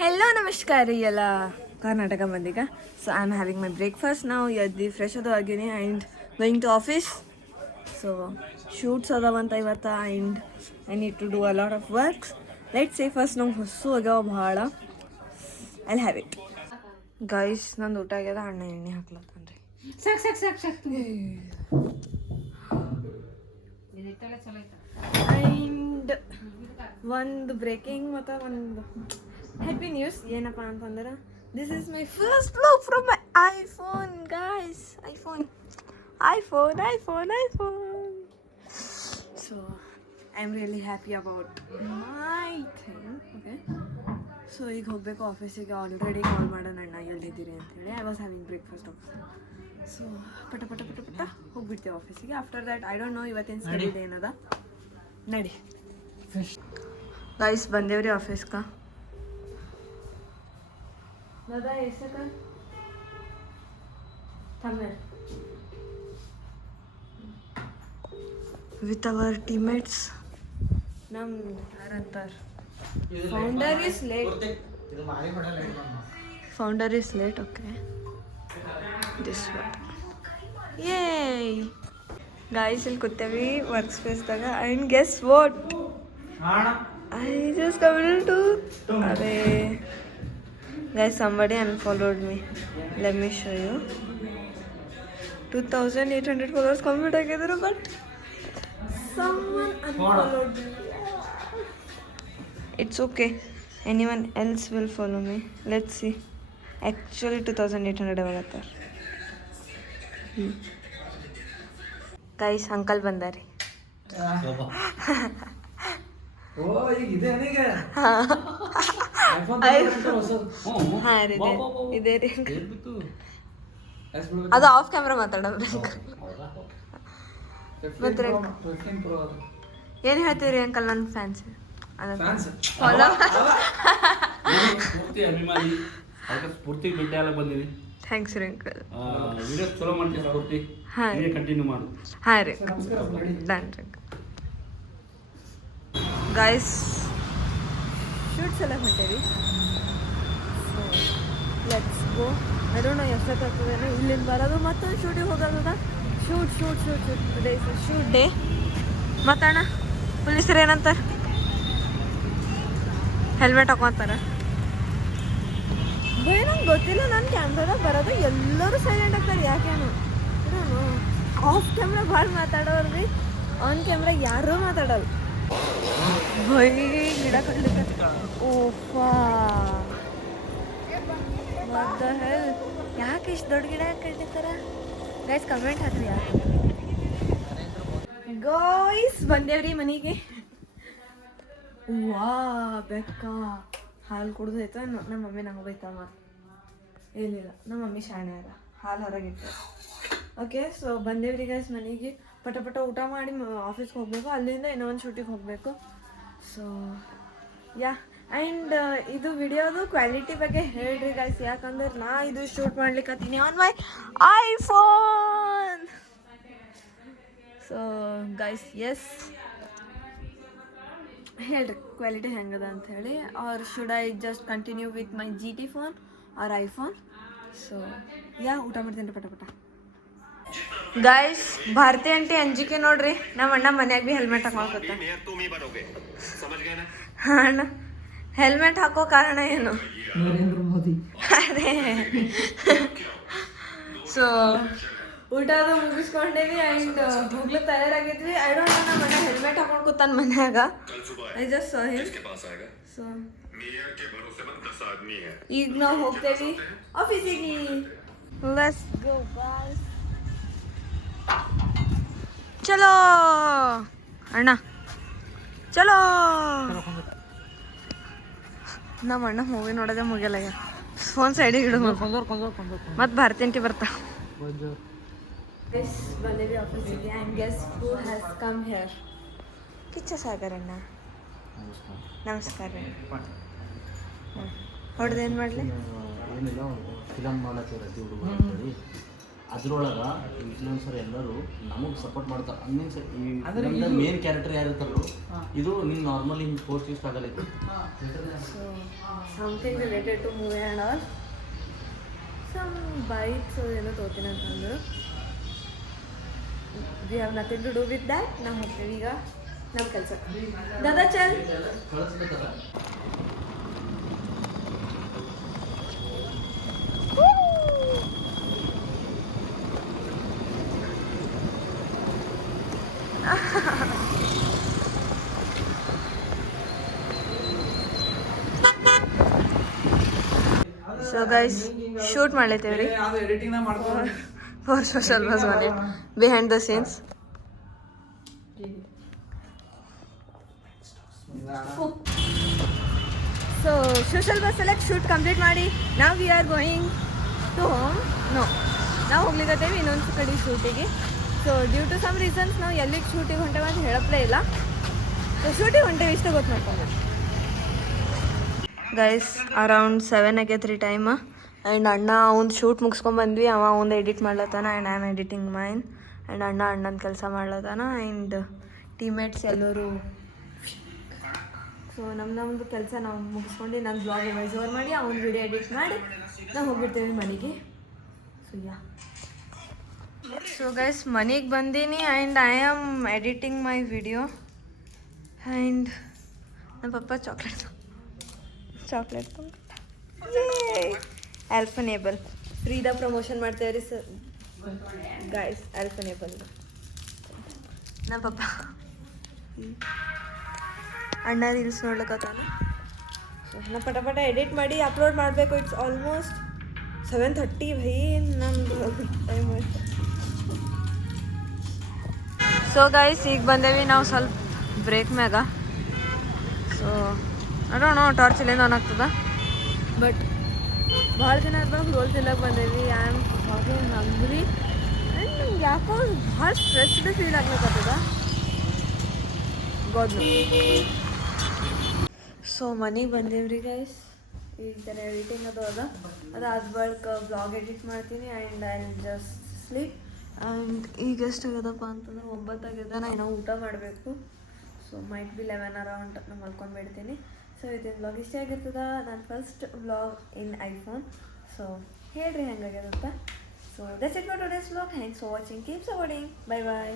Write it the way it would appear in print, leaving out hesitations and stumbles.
Hello, namaskar ಎಲ್ಲ ಕರ್ನಾಟಕ ಮಂದಿಗೆ. So I'm having my breakfast now. ಎದ್ದು ಫ್ರೆಶ್ ಅದು ಆಗೀನಿ and going to office. So shoots ಅದಾವಂತ ಇವತ್ತು and I need to do a lot of works. Let say first ನಂಗೆ ಹೊಸು ಆಗ್ಯಾವ ಭಾಳ. I'll have it guys. ನಂದು ಊಟ ಆಗ್ಯದ, ಅಣ್ಣ ಎಣ್ಣೆ ಹಾಕ್ಲತ್ತನ್ರಿ. ಆ್ಯಂಡ್ ಒಂದು ಬ್ರೇಕಿಂಗ್ ಮತ್ತು ಒಂದು ಹ್ಯಾಪಿ ನ್ಯೂಸ್ ಏನಪ್ಪ ಅಂತಂದ್ರೆ, this is my first look from my iPhone guys. IPhone. So I am really happy about my thing. Okay, so ಈಗ ಹೋಗಬೇಕು ಆಫೀಸಿಗೆ. ಆಲ್ರೆಡಿ ಕಾಲ್ ಮಾಡೋಣ ಅಣ್ಣ ಎಲ್ಲಿದ್ದೀರಿ ಅಂತೇಳಿ. I was having breakfast of. So ಪಟ ಹೋಗ್ಬಿಡ್ತೇವೆ ಆಫೀಸಿಗೆ. After that I don't no ಇವತ್ತಿನ ಸ್ಟಡಿ ಏನದ. ನಡಿ ಗೈಸ್, ಬಂದೇವ್ರಿ ಆಫೀಸ್ಗೆ. दादा ऐसे कर थंबनेल with our teammates. ನಮ್ ಯಾರಂತಾರ founder is late. Okay, this one. ಯೇ ಗಾಯ್ಸ್, ಇಲ್ಲಿ ಕೂತೇವಿ ವರ್ಕ್ ಸ್ಪೇಸ್ದಾಗ. And guess what, I just coming to ಅರೆ guys, somebody unfollowed me. Let me show you. 2800 followers complete ಆಗಿದ್ರು, but someone unfollowed me. It's okay, anyone else will follow me. Let's see. Actually 2800 ಆಗತ್ತಾರ. Guys, uncle ಬಂದಾರಿ. ಇದೇ ರೀ. ಅದು of camera ಮಾತಾಡೋದು. ಮತ್ತೆ ಏನು ಹೇಳ್ತೀರಿ ಅಂಕಲ್? ನನ್ನ ಫ್ಯಾನ್ಸ್ ಫಾಲೋ. ಸ್ಫೂರ್ತಿ ಭೇಟಿ ಎಲ್ಲ ಬಂದಿನಿ. ಥ್ಯಾಂಕ್ಸ್ ರೀ ಅಂಕಲ್. ವಿಡಿಯೋಸ್ ಚಲೋ ಮಾಡ್ತೀವಿ ಸ್ಫೂರ್ತಿ. ಹಾಂ ರೀ, ಕಂಟಿನ್ಯೂ ಮಾಡು. ಹಾಂ ರೀ, ಡನ್ ರೀ. ಗೈಸ್, ಶೂಟ್ಸ್ ಎಲ್ಲ ಹೊಂಟೇವಿ. So let's go. I don't know ಎಷ್ಟೊತ್ತಾಗ್ತದೇನೋ ಇಲ್ಲಿಂದ ಬರೋದು. ಮತ್ತೊಂದು ಶೂಟಿಗೆ ಹೋಗೋದ. Shoot today is shoot day. ಮತ್ತಣ್ಣ ಪೊಲೀಸರು ಏನಂತಾರೆ? ಹೆಲ್ಮೆಟ್ ಹಾಕೊಂತಾರ. ಬೈ, ನಂಗೆ ಗೊತ್ತಿಲ್ಲ. ನನ್ನ ಕ್ಯಾಮ್ರಾದಾಗ ಬರೋದು ಎಲ್ಲರೂ ಸೈಲೆಂಟ್ ಆಗ್ತಾರೆ. ಯಾಕೇನು ಆಫ್ ಕ್ಯಾಮ್ರಾ ಭಾಳ ಮಾತಾಡೋರು ರೀ, ಆನ್ ಕ್ಯಾಮ್ರಾ ಯಾರೂ ಮಾತಾಡೋಲ್ಲ. ಬೈ, ಗಿಡ ಕಡ್ಲಿಕ್ಕೆ ಓಫಾ ಮತ್ತೆ ಯಾಕೆ ಇಷ್ಟು ದೊಡ್ಡ ಗಿಡ ಕಡ್ಲಿತ್ತಾರ? ಗೈಸ್, ಕಮೆಂಟ್ ಹಾಕ್ರಿ ಯಾಕೆ. ಗೈಸ್, ಬಂದೇವ್ರಿ ಮನೆಗೆ. ವಾ ಬೆಕ್ಕ ಹಾಲು ಕುಡ್ದೈತ. ನಮ್ಮ ಮಮ್ಮಿ ನಂಗೆ ಬೈತಾ ಮಾತು ಏನಿಲ್ಲ. ನಮ್ಮ ಮಮ್ಮಿ ಶಾಣೆ ಅದ, ಹಾಲು ಹೊರಗಿಟ್ಟು. ಓಕೆ, ಸೊ ಬಂದೇವ್ರಿ ಗೈಸ್ ಮನೆಗೆ. ಪಟ ಊಟ ಮಾಡಿ ಆಫೀಸ್ಗೆ ಹೋಗ್ಬೇಕು. ಅಲ್ಲಿಂದ ಇನ್ನೊಂದು ಶೂಟಿಗೆ ಹೋಗಬೇಕು. ಸೊ ಯಾ, ಆ್ಯಂಡ್ ಇದು ವಿಡಿಯೋದು ಕ್ವಾಲಿಟಿ ಬಗ್ಗೆ ಹೇಳ್ರಿ ಗೈಸ್. ಯಾಕಂದ್ರೆ ನಾ ಇದು ಶೂಟ್ ಮಾಡ್ಲಿಕ್ಕತ್ತೀನಿ on my iPhone. So guys, yes ಹೇಳ್ರಿ ಕ್ವಾಲಿಟಿ ಹೆಂಗದ ಅಂಥೇಳಿ. Or should I just continue with my GT phone or iPhone? So yeah, ಊಟ ಮಾಡ್ತೀನಿ ಪಟ. ಗೈಸ್, ಭಾರತಿ ಆಂಟಿ ಅಂಜಿಕೆ ನೋಡ್ರಿ. ನಮ್ಮ ಅಣ್ಣ ಮನ್ಯಾಗ ಭೀ ಹೆಲ್ಮೆಟ್ ಹಾಕೊಳ್ಕೊತ. ಅಣ್ಣ ಹೆಲ್ಮೆಟ್ ಹಾಕೋ ಕಾರಣ ಏನು? ನರೇಂದ್ರ ಮೋದಿ. ಅದೇ. ಸೊ ಊಟ ಅದು ಮುಗಿಸ್ಕೊಂಡೇವಿ ಆ್ಯಂಡ್ ಹೋಗ್ಲಿಕ್ಕೆ ತಯಾರಾಗಿದ್ವಿ. ಐ ಡೋಂಟ್ ನೋ, ನಮ್ಮ ಅಣ್ಣ ಹೆಲ್ಮೆಟ್ ಹಾಕೊಂಡು ಕೂತಾನ ಮನ್ಯಾಗ. I just saw him. So ಈಗ ನಾವು ಹೋಗ್ತೇವಿ ಆಫೀಸಿಗೆ. Let's go boys. ಚಲೋ ಅಣ್ಣ, ಚಲೋ. ನಮ್ಮ ಅಣ್ಣ ಮೂವಿ ನೋಡೋದೇ ಮುಗಿಯಲ್ಲ. ಫೋನ್ ಸೈಡಿಗೆ ಇಡು. ಮತ್ತೆ ಭಾರತಿ ಆಂಟಿ ಬರ್ತಾ. ಬಂದೇವಿ ಆಫೀಸಿಗೆ. And guess who has come here? Kiccha Sagar ಅಣ್ಣ. ನಮಸ್ಕಾರ ರೀ. ಹೊಡೆದು ಏನು ಮಾಡಲಿ? ಏನಿಲ್ಲ, ಫಿಲಮ್ ಮಾಡಕ್ಕೆ ರಜೆ ಹುಡುಗ ಅಂತೇಳಿ ಅದ್ರೊಳಗೆ ಇನ್ಫ್ಲೂಯೆನ್ಸರ್ ಎಲ್ಲರೂ ನಮಗೆ ಸಪೋರ್ಟ್ ಮಾಡ್ತಾರೆ ಮೀನ್ಸ್ ಈ ಮೇನ್ ಕ್ಯಾರೆಕ್ಟರ್ ಯಾರು ಇರ್ತಾರೋ ಇದು ನೀನು ನಾರ್ಮಲಿ ಹಿಂಗೆ ಪೋಸ್ಟ್ ಇಷ್ಟ ಆಗಲ್ಲ ಇದು So something related to movie and all. Some bites ಏನೋ ತೋತೀನಿ ಅಂತಂದ್ರು. We have nothing to do with that. ನಾವು ಹೋಗ್ತೀವಿ ಈಗ ನಮ್ಮ ಕೆಲಸ. ದಾದಾ ಚಲ್. ಕಳಿಸ್ಬೇಕಲ್ಲ. ಸೊ ಗೈಸ್ ಶೂಟ್ ಮಾಡ್ಲತ್ತೇವೆ ರೀ ಫಾರ್ ಸೋಷಲ್ ಬಸ್ ಮನೆ behind the scenes. So social bus select shoot complete ಮಾಡಿ ನಾವು we are going to home. No ನಾವು ಹೋಗ್ಲಿಕ್ಕತ್ತೇವೆ ಇನ್ನೊಂದು ಕಡೆ ಶೂಟಿಗೆ. So due to some reasons ನಾವು ಎಲ್ಲಿಗೆ ಶೂಟಿಗೆ ಹೊಂಟೇವೆ ಅಂತ ಹೇಳಪ್ಲೇ ಇಲ್ಲ. ಸೊ ಶೂಟಿಗೆ ಹೊಂಟೇವೆ ಇಷ್ಟ ಗೊತ್ತು ಮಾಡ್ಕೊಂಡು. ಗೈಸ್ ಅರೌಂಡ್ 7 ಆಗೈತೆ ರೀ ಟೈಮ್. ಆ್ಯಂಡ್ ಅಣ್ಣ ಅವ್ನು ಶೂಟ್ ಮುಗಿಸ್ಕೊಂಬಂದ್ವಿ. ಅವ್ನು ಎಡಿಟ್ ಮಾಡ್ಲತ್ತಾನ and I am editing mine. And ಅಣ್ಣನ ಕೆಲಸ ಮಾಡ್ಲತ್ತಾನ. ಆ್ಯಂಡ್ ಟೀಮೇಟ್ಸ್ ಎಲ್ಲರೂ. ಸೊ ನಮ್ಮದು ಕೆಲಸ ನಾವು ಮುಗಿಸ್ಕೊಂಡು ನನ್ನ ಬ್ಲಾಗ್ ವಾಯ್ಸ್ ಓವರ್ ಮಾಡಿ ಅವ್ನು ವಿಡಿಯೋ ಎಡಿಟ್ ಮಾಡಿ ನಾವು ಹೋಗ್ಬಿಡ್ತೇವೆ ಮನೆಗೆ. ಸೊ ಯಾ ಸೊ ಗೈಸ್ ಮನೆಗೆ ಬಂದೀನಿ and I am editing my video. And ನಮ್ಮ ಪಪ್ಪ ಚಾಕ್ಲೇಟ್ ಆಲ್ಫನೇಬಲ್ ಫ್ರೀದ ಪ್ರಮೋಷನ್ ಮಾಡ್ತೇವೆ ರೀ ಸರ್ ಗೈಸ್. ಆಲ್ಫನೇಬಲ್ ನಮ್ಮ ಪಪ್ಪ ಅಣ್ಣ ರೀಲ್ಸ್ ನೋಡ್ಲಿಕ್ಕತ್ತಾನ. ಸೊ ನಾ ಪಟ ಎಡಿಟ್ ಮಾಡಿ ಅಪ್ಲೋಡ್ ಮಾಡಬೇಕು. ಇಟ್ಸ್ ಆಲ್ಮೋಸ್ಟ್ 7:30 ಭೈ ನಮ್ಮದು ಟೈಮ್ ಆಯ್ತು. ಸೊ ಗೈಸ್ ಈಗ ಬಂದೇವಿ ನಾವು ಸ್ವಲ್ಪ ಬ್ರೇಕ್ ಮ್ಯಾಗ. ಸೊ ಅಡೋಣ ಟಾರ್ಚ್ ಇಲ್ಲೇನು ಆನ್ ಆಗ್ತದ. ಬಟ್ ಭಾಳ ದಿನ ಆದ್ಮೇಲೆ ರೋಲ್ ತಿನ್ನಕ್ಕೆ ಬಂದೇವಿ. I am fucking hungry and ಯಾಕೋ ಭಾಳ ಸ್ಟ್ರೆಸ್ಡ್ ಫೀಲ್ ಆಗ್ಲಿಕ್ಕತ್ತದ ಗೋದ್ನು. ಸೊ ಮನೆಗೆ ಬಂದೇವ್ರಿ ಗೈಸ್. ಈ ಥರ ಎಡಿಟಿಂಗ್ ಅದಾದ ಬಳಿಕ ಬ್ಲಾಗ್ ಎಡಿಟ್ ಮಾಡ್ತೀನಿ and I just sleep. And ಈಗ ಎಷ್ಟಾಗ್ಯದಪ್ಪ ಅಂತಂದ್ರೆ 9 ಆಗ್ಯದ. ನಾ ಏನೋ ಊಟ ಮಾಡಬೇಕು. ಸೊ ಮೈಟ್ ಬಿ 11 ಅರೌಂಡ್ ನಾನು ಮಲ್ಕೊಂಡ್ಬಿಡ್ತೀನಿ. ಸೊ ಇದನ್ನ ಬ್ಲಾಗ್ ಇಷ್ಟ ಆಗಿರ್ತದ. ನನ್ನ first blog in iPhone. So ಹೇಳ್ರಿ ಹೆಂಗಾಗ್ಯದಂತ. So that's it for today's blog. Thanks for watching. Keep supporting. Bye bye.